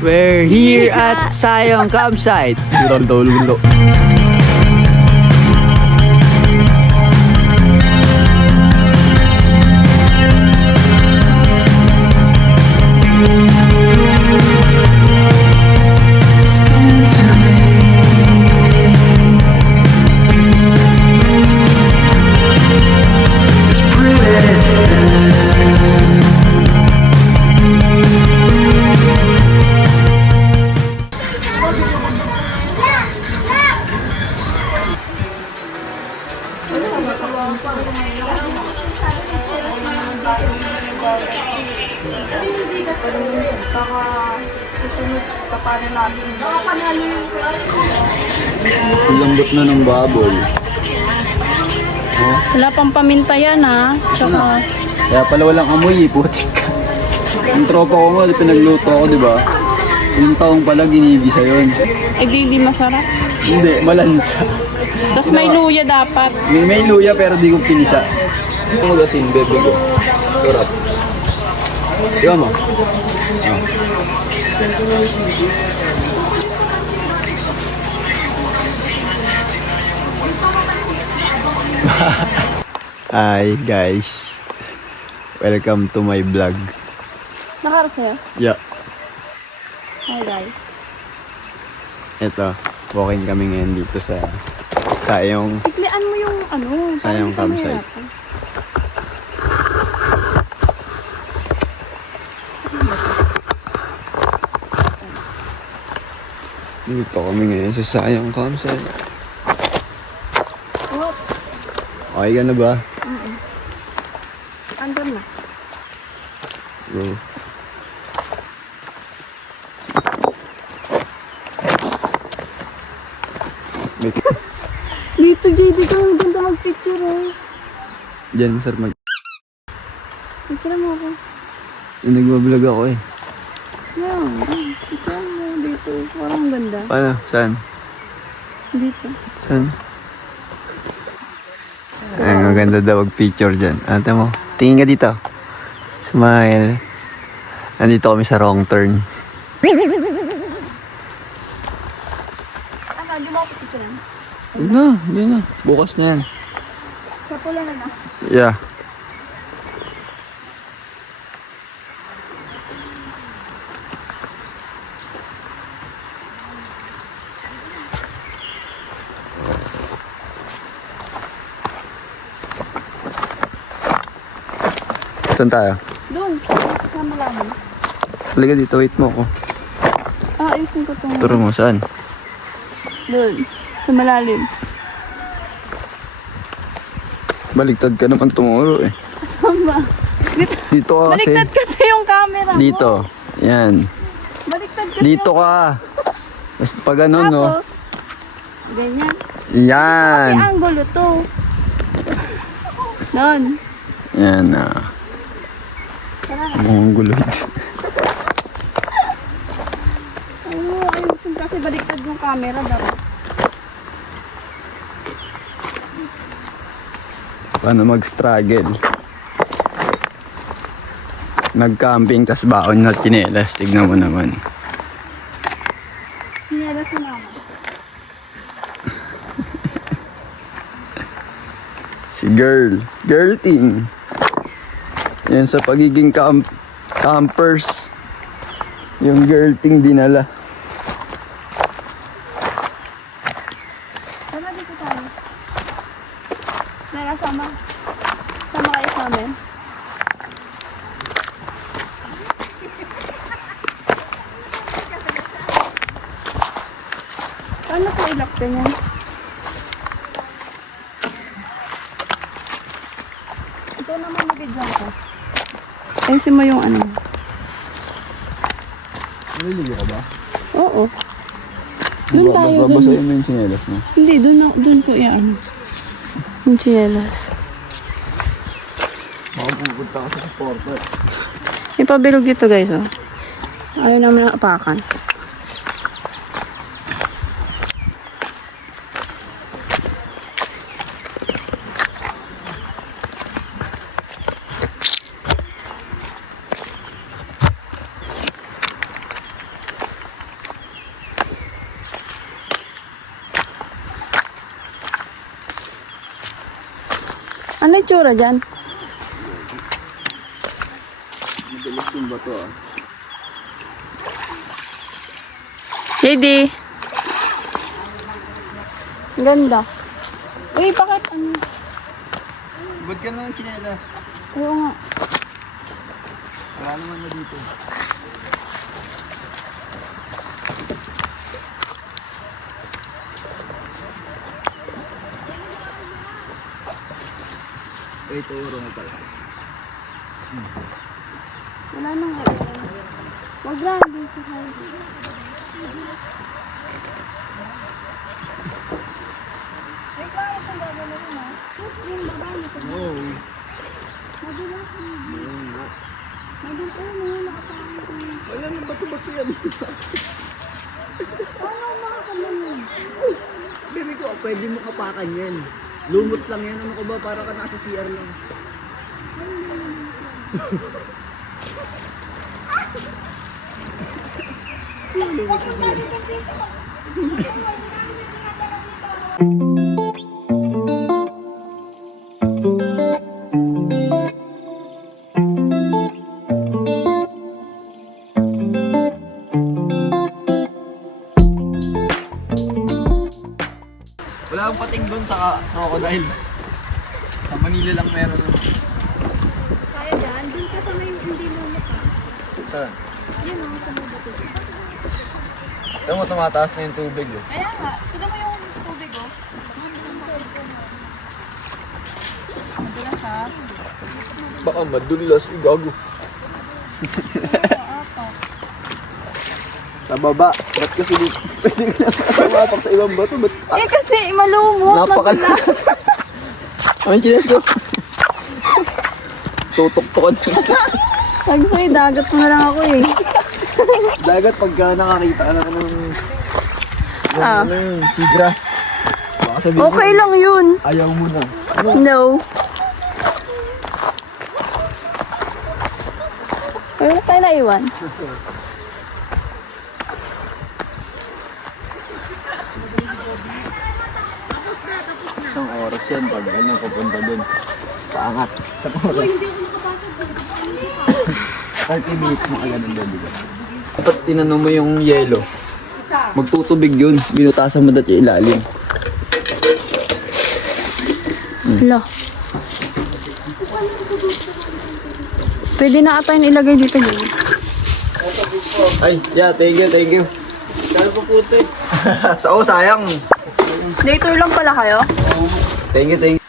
We're here at Sayong Campsite. Ang lambot na ng baboy. Wala pang paminta yan ha. Tsaka, Kaya pala walang amoy eh, putik ka. Ang tropa ko nga, pinagluto ako, di ba? Yung taong pala ginigisa yun. di masarap. Hindi, malansa. Tapos may luya dapat. May luya pero di ko pinisa. Ang magasin, bebe ko. Sarap. Diba mo? Hi guys. Welcome to my vlog. Nakaros sa'yo? Yeah. Hi guys. Ito, walking kami ngayon dito sa Sayong. Tiklian mo yung ano. Sayong parang campsite. mahirapan. Dito kami ngayon sa Sayong Campsite. What? Okay ka na ba? Andun na. Bro. Dito JD ko maganda mag-picture eh. Diyan, sir, Picture mo ako. nagbablog ako eh. Yan. Picture mo dito. Parang ganda. Paano? Saan? Dito. Saan? Ay, maganda daw mag-picture dyan. Ate mo, tingin ka dito. Smile. Nandito kami sa wrong turn. Di mo ako picture yan? Hindi na. Bukas na yan. Sa pula na na. Yeah. Saan tayo? Doon. Sa malalim. Halika dito, wait mo ako. Ayusin ko itong... Turo mo, saan? Doon. Sa malalim. Baligtad ka naman tumuro eh. Saan ba? Dito ka kasi. Baliktad kasi yung camera mo. Dito. Yan. Baliktad kasi Dito ka. Tapos pag ganun, no? Tapos, ganyan. Yan. Kasi angulo to. Doon. Yan na. Ang gulod. Ayusin kasi baliktad yung camera dapat. Paano mag-struggle? Nag-camping, tas baon na tsinelas. Tignan mo naman. Niyala si mama. Si girl. Girl team. Yan sa pagiging campers. Yung girl team dinala. Tara dito tayo. Nakasama. Sama kayo sa amin. Paano ko ilak ka niyan? Ito naman nabidyan ko. Ayusin mo yung ano. Naliligo ka ba? Oo. Doon tayo. Babasahin mo yung tsinelas mo. Hindi, doon ko iyan. Yung chinelas. Baka pupunta ka sa supporter. Ipabilog dito guys oh. Ayaw naman ang apakan. Ano yung tsura dyan? Madalas yung bato ah. JD. Ganda. Uy, bakit ano? Ba't ka na ng tsinelas? Oo nga. Wala naman na dito. Ito, urong pala. Wala nang wag lang din sa highway. Oo. Wala na bato-bato yan. Baby ko, pwede mo kapakan yan. Lumot lang yan. Ano ka ba? Para ka nasa CR lang. Wala akong pating doon sa crocodile. Sa Manila lang meron. Kaya dyan, dun ka sa may hindi mo mukha. Saan? Yun ang sa may bato. Alam mo, tumataas na yung tubig eh. Kaya nga, tignan mo yung tubig oh. Madulas ha. Baka madulas, igago. Sa baba. Ba't kasi dito? Pwede ka na tumapak sa ibang bato. Ba't Eh kasi malumot. napakalakas? Ang chinas ko. Tutok-tokan. Sabi sa'yo, dagat mo na lang ako eh. Dagat pagka nakakita ka na ng Ah. ano yun, seagrass. Baka sabihin Okay mo, lang yun. ayaw mo na. No. Pero na tayo naiwan. Isang oras yan pag ano, pupunta dun. Paangat. Sa oras. 30 minutes mo agad ang doon. Dapat tinanong mo yung yelo. Magtutubig yun. Binutasan mo dati ilalim. Hala. Pwede na ata yung ilagay dito, guys. Ay, yeah, thank you, thank you. Kaya pa puti. Sayang. Later lang pala kayo? Thank you, thank you.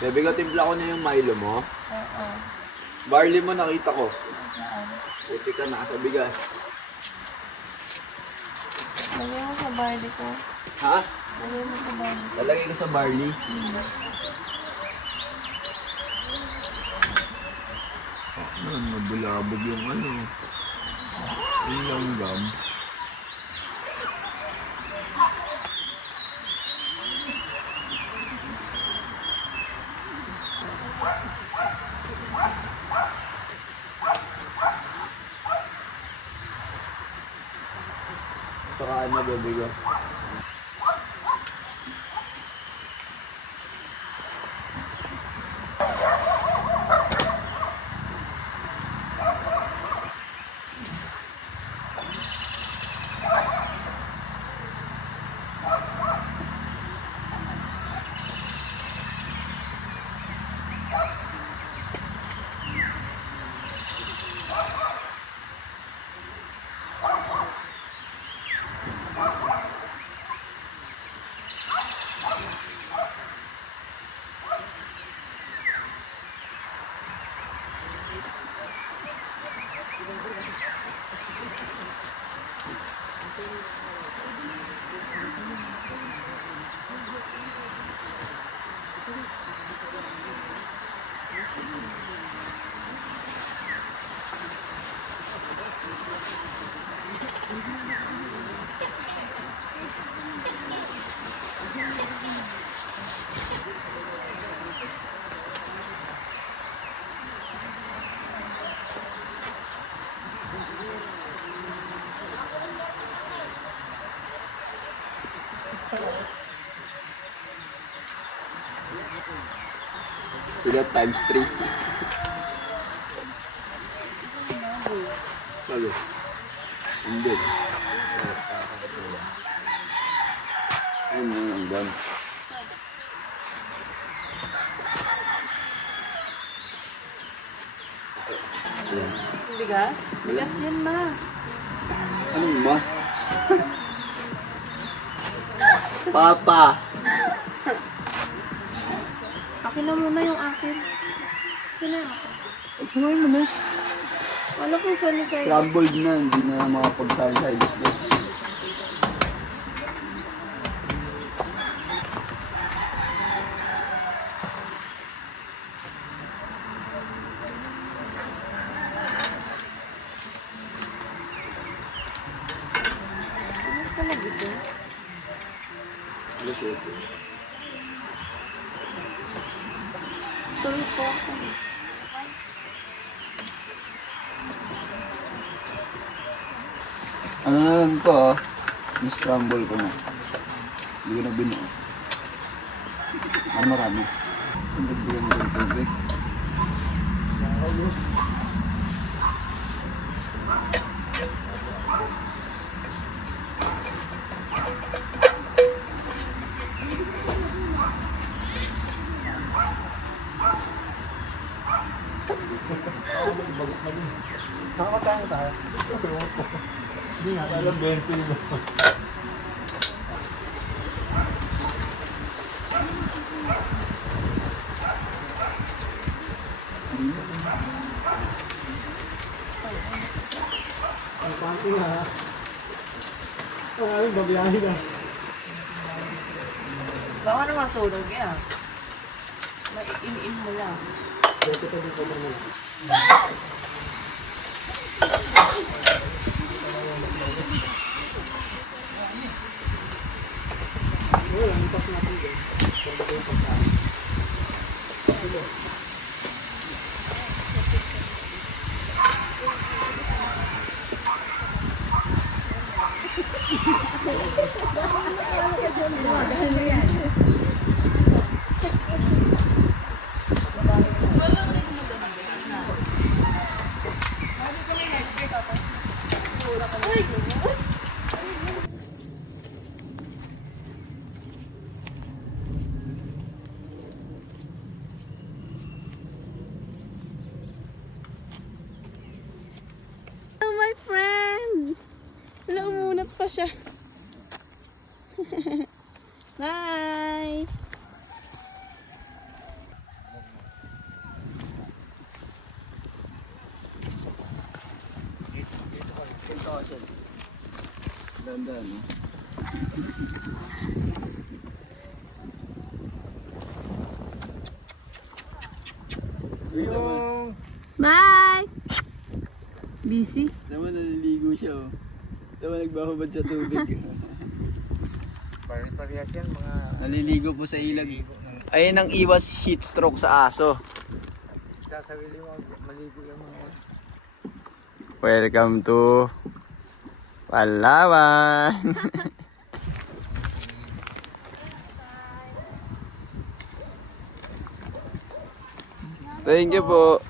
Bebe ko, timpla ko na yung Milo mo. Oo. Barley mo nakita ko. Puti ka na sa bigas. Lagay mo sa barley ko. Ha? Lagay mo sa barley. Lalagay ka sa barley. Mabulabog yung ano. Yung langgam. Saka ano, bebe ko. Sila times 3. Sabi. Hindi. Ayun ang dam. Bigas? Bigas yan, ma. Anong ma? Papa! Akin na muna yung akin. Akin na yung akin. Sumayin mo na. Wala kong sanitizer. Crumbled na, hindi na makapagkain sa ilot. Ano ka nagising? Tuloy po ako. Ano na lang ito Scramble ko na. Hindi ko na binuo. Ano marami? Ang dagdagan mo ng tubig. Baka naman sunog yan. Mai-in-in mo lang. Oh, my friend! Wala, umunat pa siya. Bye! Ganda, no? Bye! Busy? Naman naliligo siya, oh. Naman nagbababad sa tubig. Pare-parehas yan, mga... Naliligo po sa ilag. Ayun ang iwas heat stroke sa aso. Sasawili mo, maligo yung mga... Welcome to... Palawan! Thank you po.